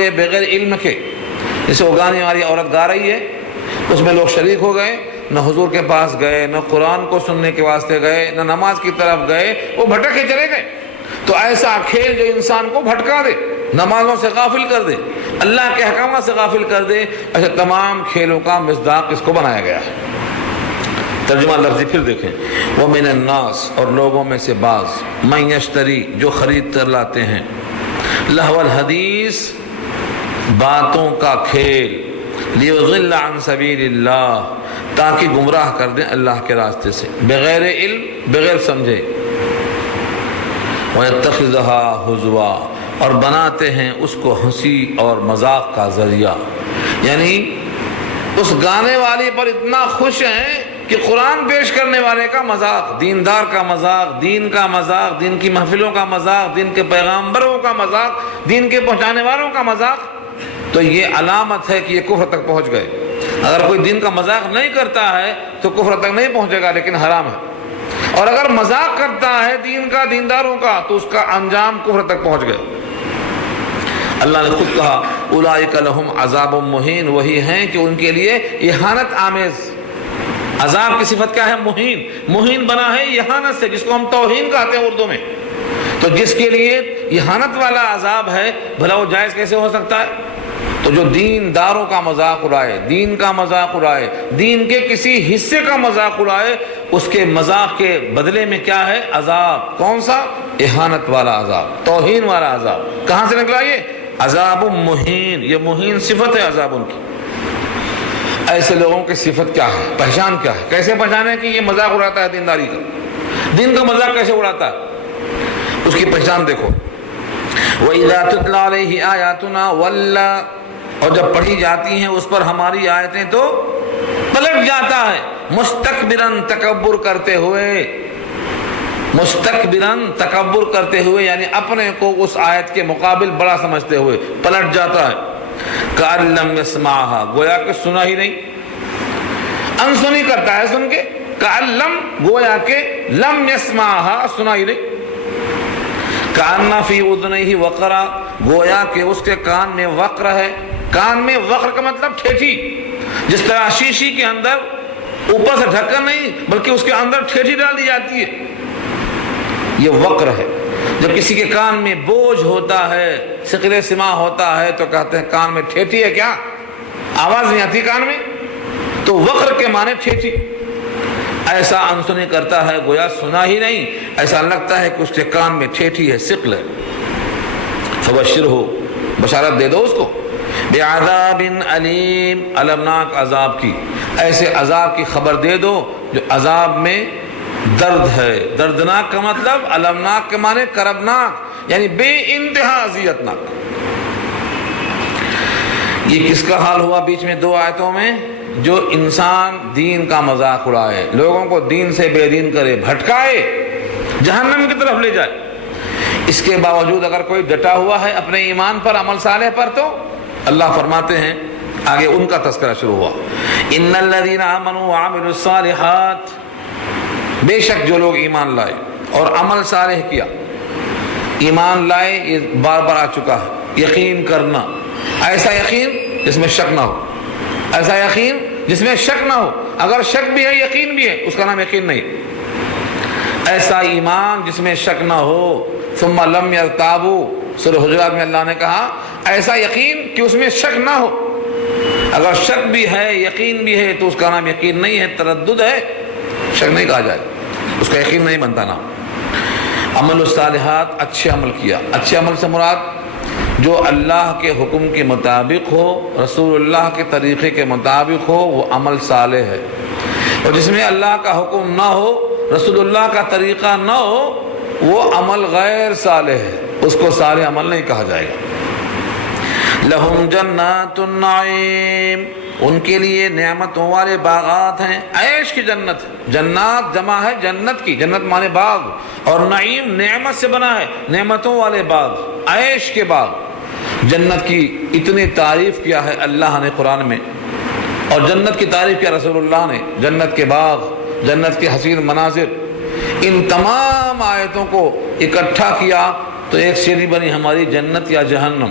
ہوئے بغیر علم کے. جیسے وہ گانے والی عورت گا رہی ہے، اس میں لوگ شریک ہو گئے، نہ حضور کے پاس گئے، نہ قرآن کو سننے کے واسطے گئے، نہ نماز کی طرف گئے، وہ بھٹک کے چلے گئے. تو ایسا کھیل جو انسان کو بھٹکا دے، نمازوں سے غافل کر دے، اللہ کے احکامات سے غافل کر دے، ایسے تمام کھیلوں کا مصداق اس کو بنایا گیا ہے. ترجمہ لفظی پھر دیکھیں. وَمِنَ النَّاسِ اور لوگوں میں سے بعض، مَن یشتری جو خرید کر لاتے ہیں، لہو الحدیث باتوں کا کھیل، لیضل عن سبیل اللہ تاکہ گمراہ کر دیں اللہ کے راستے سے، بغیر علم، بغیر سمجھے. وَيَتَّخِذُهَا هُزُوًا اور بناتے ہیں اس کو ہنسی اور مذاق کا ذریعہ. یعنی اس گانے والی پر اتنا خوش ہیں کہ قرآن پیش کرنے والے کا مذاق، دیندار کا مذاق، دین کا مذاق، دین کی محفلوں کا مذاق، دین کے پیغامبروں کا مذاق، دین کے پہنچانے والوں کا مذاق. تو یہ علامت ہے کہ یہ کفر تک پہنچ گئے. اگر کوئی دین کا مذاق نہیں کرتا ہے تو کفر تک نہیں پہنچے گا، لیکن حرام ہے. اور اگر مذاق کرتا ہے دین کا، دینداروں کا، تو اس کا انجام کفر تک پہنچ گئے. اللہ نے خود کہا اولئک لہم عذاب مہین، وہی ہیں کہ ان کے لیے اہانت آمیز. عذاب کی صفت کیا ہے؟ مہین. مہین بنا ہے اہانت سے، جس کو ہم توہین کہتے ہیں اردو میں. تو جس کے لیے اہانت والا عذاب ہے، بھلا وہ جائز کیسے ہو سکتا ہے؟ تو جو دین داروں کا مذاق اڑائے، دین کا مذاق اڑائے، دین کے کسی حصے کا مذاق اڑائے، اس کے مذاق کے بدلے میں کیا ہے؟ عذاب. کون سا؟ اہانت والا عذاب، توہین والا عذاب. کہاں سے نکلا یہ؟ عذاب مہین. یہ مہین صفت ہے عذاب ان کی. ایسے لوگوں کی صفت کیا ہے؟ پہچان کیا ہے؟ کیسے پہچانے کہ یہ مذاق اڑاتا ہے دینداری کا؟ دین کا مذاق کیسے اڑاتا ہے؟ اس کی پہچان دیکھو. وَإِذَا تُتْلَى عَلَيْهِ آيَاتُنَا وَلَّى اور جب پڑھی جاتی ہیں اس پر ہماری آیتیں تو پلٹ جاتا ہے، مستکبراً تکبر کرتے ہوئے. مستکبراً تکبر کرتے ہوئے یعنی اپنے کو اس آیت کے مقابل بڑا سمجھتے ہوئے پلٹ جاتا ہے. کأن لم يسمعها گویا کہ سنا ہی نہیں، انسنی کرتا ہے سن کے. کأن لم گویا کہ لم يسمعها سنا ہی نہیں. کأن فی اذنیہ وقرا گویا کہ اس کے کان میں وقر ہے. کان میں وقر کا مطلب ٹھیٹھی. جس طرح شیشی کے اندر اوپر سے ڈھکن نہیں بلکہ اس کے اندر ٹھیٹھی ڈال دی جاتی ہے، یہ وقر ہے. جب کسی کے کان میں بوجھ ہوتا ہے، ثقل سماع ہوتا ہے، تو کہتے ہیں کان میں ٹھیٹھی ہے. کیا آواز نہیں آتی کان میں؟ تو وقر کے معنی ٹھیٹھی. ایسا انسنی کرتا ہے گویا سنا ہی نہیں، ایسا لگتا ہے کہ اس کے کان میں ٹھیٹھی ہے، ثقل ہے. فبشرہ بشارت دے دو اس کو، بعذاب علیم المناک عذاب کی. ایسے عذاب کی خبر دے دو جو عذاب میں درد ہے. دردناک کا مطلب المناک کے معنی کربناک، یعنی بے انتہا اذیتناک. یہ کس کا حال ہوا بیچ میں دو آیتوں میں؟ جو انسان دین کا مذاق اڑائے، لوگوں کو دین سے بے دین کرے، بھٹکائے، جہنم کی طرف لے جائے. اس کے باوجود اگر کوئی ڈٹا ہوا ہے اپنے ایمان پر، عمل صالح پر، تو اللہ فرماتے ہیں آگے ان کا تذکرہ شروع ہوا. ان الذین آمنوا وعملوا الصالحات بے شک جو لوگ ایمان لائے اور عمل صالح کیا. ایمان لائے یہ بار بار آ چکا ہے. یقین کرنا، ایسا یقین جس میں شک نہ ہو، ایسا یقین جس میں شک نہ ہو. اگر شک بھی ہے یقین بھی ہے، اس کا نام یقین نہیں. ایسا ایمان جس میں شک نہ ہو. ثم لم یرتابوا سورہ حجرات میں اللہ نے کہا ایسا یقین کہ اس میں شک نہ ہو. اگر شک بھی ہے یقین بھی ہے تو اس کا نام یقین نہیں ہے، تردد ہے. شک نہیں کہا جائے، اس کا یقین نہیں بنتا نام. عمل الصالحات اچھے عمل کیا. اچھے عمل سے مراد جو اللہ کے حکم کے مطابق ہو، رسول اللہ کے طریقے کے مطابق ہو، وہ عمل صالح ہے. اور جس میں اللہ کا حکم نہ ہو، رسول اللہ کا طریقہ نہ ہو، وہ عمل غیر صالح ہے، اس کو صالح عمل نہیں کہا جائے گا. لہم جنات النعیم ان کے لیے نعمتوں والے باغات ہیں. عیش کی جنت. جنات جمع ہے جنت کی، جنت مانے باغ، اور نعیم نعمت سے بنا ہے، نعمتوں والے باغ، عیش کے باغ. جنت کی اتنی تعریف کیا ہے اللہ نے قرآن میں، اور جنت کی تعریف کیا رسول اللہ نے. جنت کے باغ، جنت کے حسین مناظر، ان تمام آیتوں کو اکٹھا کیا تو ایک سیڑھی بنی ہماری جنت یا جہنم.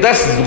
10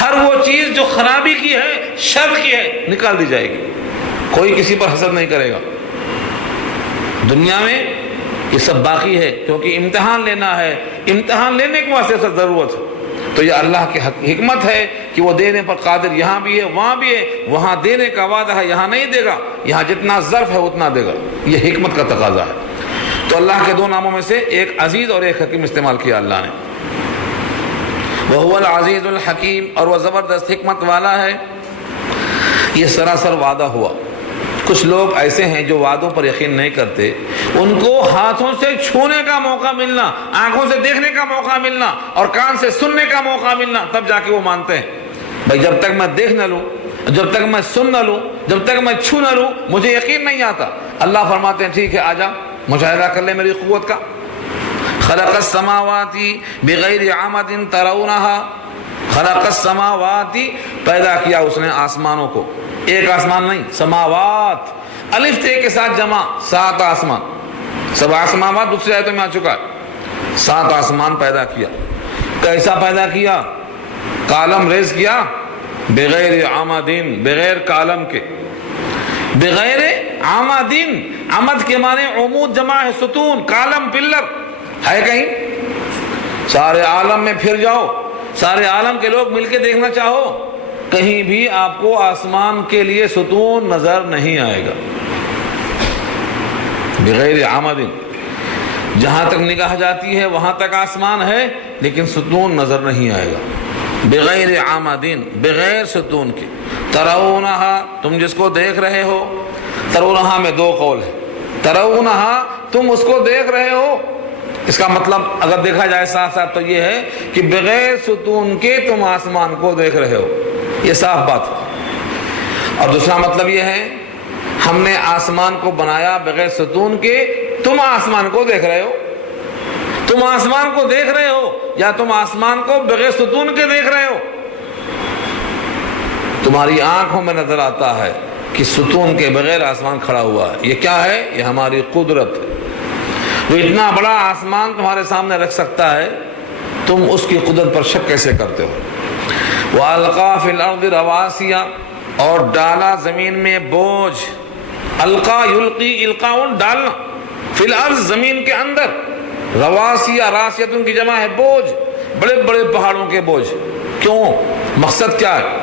ہر وہ چیز جو خرابی کی ہے، شر کی ہے، نکال دی جائے گی. کوئی کسی پر حسد نہیں کرے گا. دنیا میں یہ سب باقی ہے، کیونکہ امتحان لینا ہے، امتحان لینے کے واسطے سب ضرورت ہے. تو یہ اللہ کی حکمت ہے کہ وہ دینے پر قادر یہاں بھی ہے وہاں بھی ہے. وہاں دینے کا وعدہ ہے، یہاں نہیں دے گا. یہاں جتنا ظرف ہے اتنا دے گا. یہ حکمت کا تقاضا ہے. تو اللہ کے دو ناموں میں سے ایک عزیز اور ایک حکیم استعمال کیا اللہ نے. وَهُوَ الْعَزِيزُ الْحَكِيمُ، اور وہ زبردست حکمت والا ہے. یہ سراسر وعدہ ہوا. کچھ لوگ ایسے ہیں جو وعدوں پر یقین نہیں کرتے. ان کو ہاتھوں سے چھونے کا موقع ملنا، آنکھوں سے دیکھنے کا موقع ملنا اور کان سے سننے کا موقع ملنا، تب جا کے وہ مانتے ہیں. بھائی جب تک میں دیکھ نہ لوں، جب تک میں سن نہ لوں، جب تک میں چھو نہ لوں، مجھے یقین نہیں آتا. اللہ فرماتے ہیں ٹھیک ہے آ جا، مشاہدہ کر لے میری قوت کا. خلق السماوات بغیر عمد ترونها، خلق السماوات، پیدا کیا اس نے آسمانوں کو. ایک آسمان نہیں، سماوات، الف تے کے ساتھ جمع، 7 آسمان. 7 سماوات دوسری آیتوں میں آ چکا ہے. 7 آسمان پیدا کیا. کیسا پیدا کیا؟ کالم ریز کیا، بغیر عمدین، بغیر کالم کے، بغیر عمدین. عمد کے معنی عمود جمع ہے ستون، کالم پلر ہے کہیں؟ سارے عالم میں پھر جاؤ، سارے عالم کے لوگ مل کے دیکھنا چاہو، کہیں بھی آپ کو آسمان کے لیے ستون نظر نہیں آئے گا. بغیر عمد، جہاں تک نگاہ جاتی ہے وہاں تک آسمان ہے لیکن ستون نظر نہیں آئے گا. بغیر عمد، بغیر ستون کے. ترونہا، تم جس کو دیکھ رہے ہو. ترونہا میں 2 قول ہے. ترونہا، تم اس کو دیکھ رہے ہو. اس کا مطلب اگر دیکھا جائے ساتھ ساتھ تو یہ ہے کہ بغیر ستون کے تم آسمان کو دیکھ رہے ہو. یہ صاف بات ہے. اور دوسرا مطلب یہ ہے ہم نے آسمان کو بنایا بغیر ستون کے، تم آسمان کو دیکھ رہے ہو. تم آسمان کو دیکھ رہے ہو یا تم آسمان کو بغیر ستون کے دیکھ رہے ہو. تمہاری آنکھوں میں نظر آتا ہے کہ ستون کے بغیر آسمان کھڑا ہوا ہے. یہ کیا ہے؟ یہ ہماری قدرت ہے. جو اتنا بڑا آسمان تمہارے سامنے رکھ سکتا ہے، تم اس کی قدرت پر شک کیسے کرتے ہو؟ وَأَلْقَى فِي الْأَرْضِ رَوَاسِيَ، اور ڈالا زمین میں بوجھ. القا یلقی، القاء ڈالنا. فی الارض، زمین کے اندر. رواسیہ، راسیتن کی جمع ہے بوجھ، بڑے بڑے پہاڑوں کے بوجھ. کیوں؟ مقصد کیا ہے؟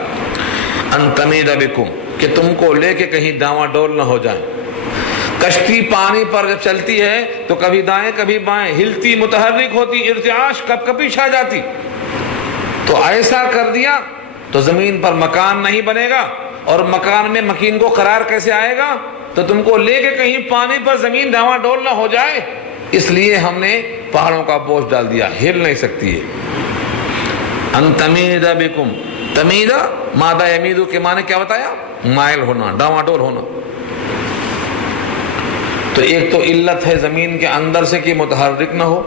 ان تمید بکم، کہ تم کو لے کے کہیں ڈاواں ڈول نہ ہو جائیں. کشتی پانی پر جب چلتی ہے تو کبھی دائیں کبھی بائیں، ہلتی متحرک ہوتی، ارتعاش کب کبھی چھا جاتی. تو ایسا کر دیا تو زمین پر مکان نہیں بنے گا، اور مکان میں مکین کو قرار کیسے آئے گا؟ تو تم کو لے کے کہیں پانی پر زمین ڈاواں ڈول نہ ہو جائے، اس لیے ہم نے پہاڑوں کا بوجھ ڈال دیا، ہل نہیں سکتی ہے. ان تمید بکم، تمیدہ مادہ یمیدو کے معنی کیا بتایا؟ مائل ہونا، ڈاواں ڈول ہونا. تو ایک تو علت ہے زمین کے اندر سے کہ متحرک نہ ہو،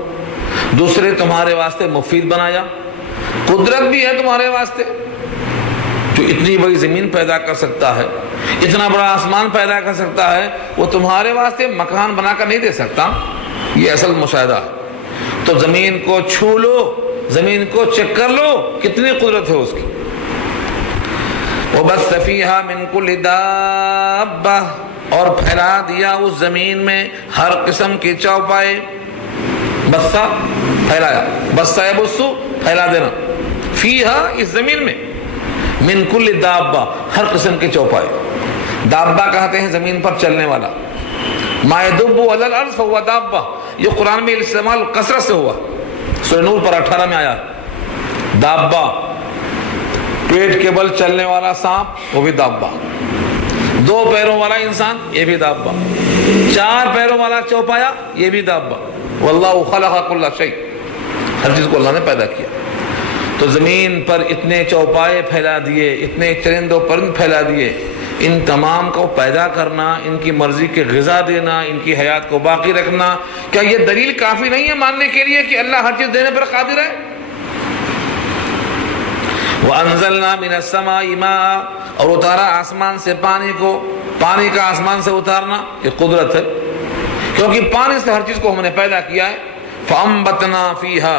دوسرے تمہارے واسطے مفید بنایا. قدرت بھی ہے تمہارے واسطے، جو اتنی بڑی زمین پیدا کر سکتا ہے، اتنا بڑا آسمان پیدا کر سکتا ہے، وہ تمہارے واسطے مکان بنا کر نہیں دے سکتا. یہ اصل مشاہدہ ہے. تو زمین کو چھو لو، زمین کو چیک کر لو، کتنی قدرت ہے اس کی. وَبَثَّ فِيهَا مِن كُلِّ دَابَّةٍ، اور پھیلا دیا اس زمین میں ہر قسم کی چوپائے. بسا، پھیلایا. بسا یبسو، پھیلا دینا. فیہا، اس زمین میں. من کل دابہ، ہر قسم کے چوپائے. دابہ کہتے ہیں زمین پر چلنے والا. ما یدب علی الارض فهو دابہ، یہ قرآن میں استعمال کثرت سے ہوا. سورہ نور پر 18 میں آیا. دابہ، پیٹ کے بل چلنے والا سانپ، وہ بھی دابہ. 2 پیروں والا انسان، یہ بھی دابہ. 4 پیروں والا چوپایا، یہ بھی دابہ. واللہ خلق کل شیء، ہر چیز کو اللہ نے پیدا کیا. تو زمین پر اتنے چوپائے پھیلا دیے، اتنے چرند و پرند پھیلا دیے. ان تمام کو پیدا کرنا، ان کی مرضی کے غذا دینا، ان کی حیات کو باقی رکھنا، کیا یہ دلیل کافی نہیں ہے ماننے کے لیے کہ اللہ ہر چیز دینے پر قادر ہے؟ وَأَنزَلْنَا مِنَ السَّمَاءِ مَاءً، اور اتارا آسمان سے پانی کو. پانی کا آسمان سے اتارنا یہ قدرت ہے، کیونکہ پانی سے ہر چیز کو ہم نے پیدا کیا ہے. فَأَنبَتْنَا فِيهَا،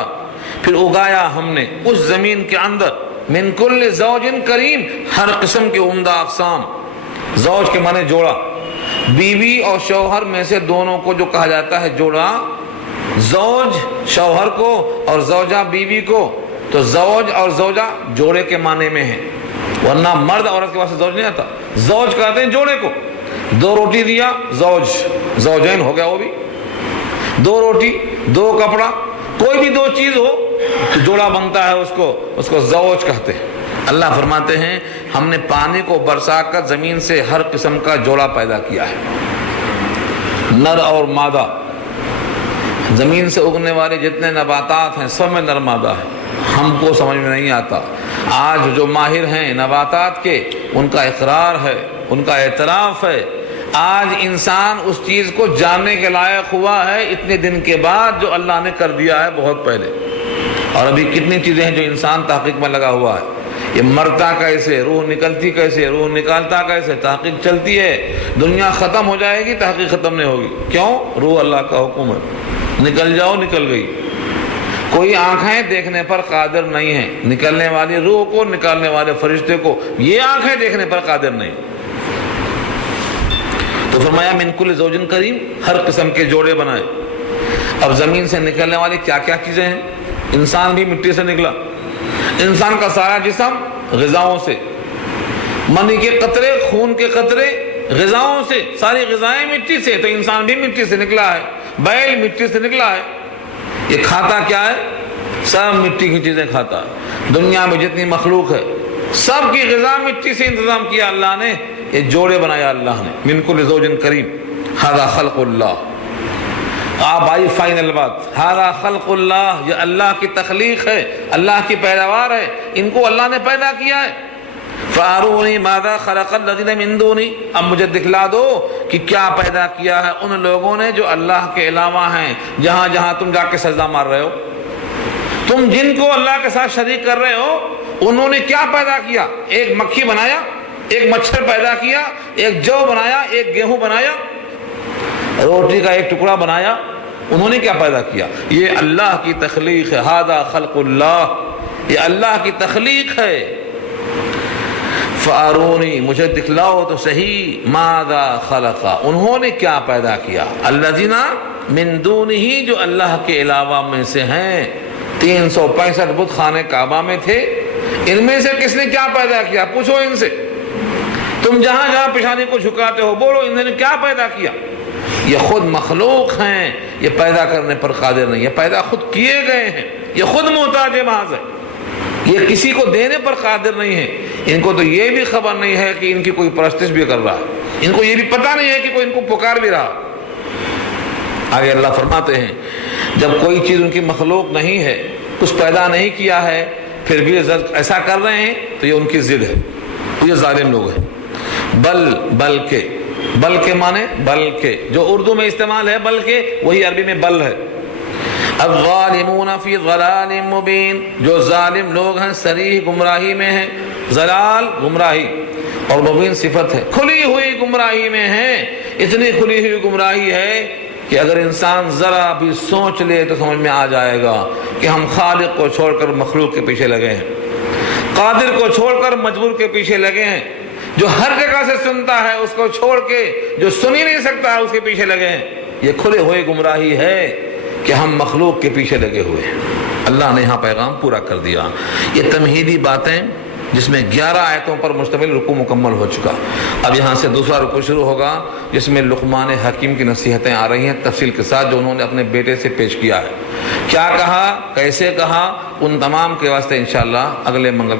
پھر اگایا ہم نے اس زمین کے اندر. من کل زوج کریم، ہر قسم کے عمدہ اقسام. زوج کے معنی جوڑا، بیوی اور شوہر میں سے دونوں کو جو کہا جاتا ہے جوڑا، زوج شوہر کو اور زوجہ بیوی کو، تو زوج اور زوجہ جوڑے کے معنی میں ہے، ورنہ مرد عورت کے واسطے زوج نہیں آتا. زوج کہتے ہیں جوڑے کو. 2 روٹی دیا زوج، زوجین ہو گیا وہ بھی. 2 روٹی، 2 کپڑا، کوئی بھی 2 چیز ہو تو جوڑا بنتا ہے، اس کو زوج کہتے ہیں. اللہ فرماتے ہیں ہم نے پانی کو برسا کر زمین سے ہر قسم کا جوڑا پیدا کیا ہے، نر اور مادہ. زمین سے اگنے والے جتنے نباتات ہیں سب میں نر مادہ ہے. ہم کو سمجھ میں نہیں آتا. آج جو ماہر ہیں نباتات کے، ان کا اقرار ہے، ان کا اعتراف ہے. آج انسان اس چیز کو جاننے کے لائق ہوا ہے اتنے دن کے بعد جو اللہ نے کر دیا ہے بہت پہلے. اور ابھی کتنی چیزیں ہیں جو انسان تحقیق میں لگا ہوا ہے. یہ مرتا کیسے، روح نکلتی کیسے، روح نکالتا کیسے، تحقیق چلتی ہے. دنیا ختم ہو جائے گی، تحقیق ختم نہیں ہوگی. کیوں؟ روح اللہ کا حکم ہے، نکل جاؤ، نکل گئی. کوئی آنکھیں دیکھنے پر قادر نہیں ہیں، نکلنے والی روح کو، نکالنے والے فرشتے کو. یہ آنکھیں دیکھنے پر قادر نہیں. تو فرمایا من کل زوج کریم، ہر قسم کے جوڑے بنائے. اب زمین سے نکلنے والی کیا کیا چیزیں ہیں؟ انسان بھی مٹی سے نکلا. انسان کا سارا جسم غذاؤں سے، منی کے قطرے، خون کے قطرے غذاؤں سے، ساری غذائیں مٹی سے. تو انسان بھی مٹی سے نکلا ہے، بیل مٹی سے نکلا ہے. یہ کھاتا کیا ہے؟ سب مٹی کی چیزیں کھاتا ہے. دنیا میں جتنی مخلوق ہے سب کی غذا مٹی سے انتظام کیا اللہ نے. یہ جوڑے بنایا اللہ نے. من کل زوج کریم، ھذا خلق اللہ. آپ آئی فائنل بات، ھذا خلق اللہ، یہ اللہ کی تخلیق ہے، اللہ کی پیداوار ہے. ان کو اللہ نے پیدا کیا ہے. فارونی ماذا خلق الذین من دونی، اب مجھے دکھلا دو کہ کیا پیدا کیا ہے ان لوگوں نے جو اللہ کے علاوہ ہیں. جہاں جہاں تم جا کے سجدہ مار رہے ہو، تم جن کو اللہ کے ساتھ شریک کر رہے ہو، انہوں نے کیا پیدا کیا؟ ایک مکھی بنایا، ایک مچھر پیدا کیا، ایک جو بنایا، ایک گیہوں بنایا، روٹی کا ایک ٹکڑا بنایا. انہوں نے کیا پیدا کیا؟ یہ اللہ کی تخلیق ہے. ھذا خلق اللہ، یہ اللہ کی تخلیق ہے. فارونی، مجھے دکھلاؤ تو صحیح، ماذا خلقا، انہوں نے کیا پیدا کیا. الذین من دونہ، جو اللہ کے علاوہ میں سے ہیں. 365 بت خانے کعبہ میں تھے، ان میں سے کس نے کیا پیدا کیا؟ پوچھو ان سے. تم جہاں جہاں پیشانی کو جھکاتے ہو بولو انہوں نے کیا پیدا کیا. یہ خود مخلوق ہیں، یہ پیدا کرنے پر قادر نہیں. یہ پیدا خود کیے گئے ہیں، یہ خود محتاج محض ہے، یہ کسی کو دینے پر قادر نہیں ہے. ان کو تو یہ بھی خبر نہیں ہے کہ ان کی کوئی پرستش بھی کر رہا ہے. ان کو یہ بھی پتہ نہیں ہے کہ کوئی ان کو پکار بھی رہا. آگے اللہ فرماتے ہیں جب کوئی چیز ان کی مخلوق نہیں ہے، کچھ پیدا نہیں کیا ہے، پھر بھی ایسا کر رہے ہیں تو یہ ان کی ضد ہے، یہ ظالم لوگ ہیں. بلکہ مانے بلکہ، جو اردو میں استعمال ہے بلکہ، وہی عربی میں بل ہے. الظالمون فی ضلال مبین، جو ظالم لوگ ہیں صریح گمراہی میں ہیں. ضلال گمراہی اور مبین صفت ہے، کھلی ہوئی گمراہی میں ہیں. اتنی کھلی ہوئی گمراہی ہے کہ اگر انسان ذرا بھی سوچ لے تو سمجھ میں آ جائے گا کہ ہم خالق کو چھوڑ کر مخلوق کے پیچھے لگے ہیں، قادر کو چھوڑ کر مجبور کے پیچھے لگے ہیں، جو ہر جگہ سے سنتا ہے اس کو چھوڑ کے جو سن ہی نہیں سکتا ہے اس کے پیچھے لگے ہیں. یہ کھلے ہوئے گمراہی ہے کہ ہم مخلوق کے پیچھے لگے ہوئے ہیں. اللہ نے یہاں پیغام پورا کر دیا. یہ تمہیدی باتیں جس میں 11 آیتوں پر مشتمل رکوع مکمل ہو چکا. اب یہاں سے دوسرا رکوع شروع ہوگا جس میں لقمان حکیم کی نصیحتیں آ رہی ہیں تفصیل کے ساتھ، جو انہوں نے اپنے بیٹے سے پیش کیا ہے. کیا کہا، کیسے کہا، ان تمام کے واسطے انشاءاللہ اگلے منگل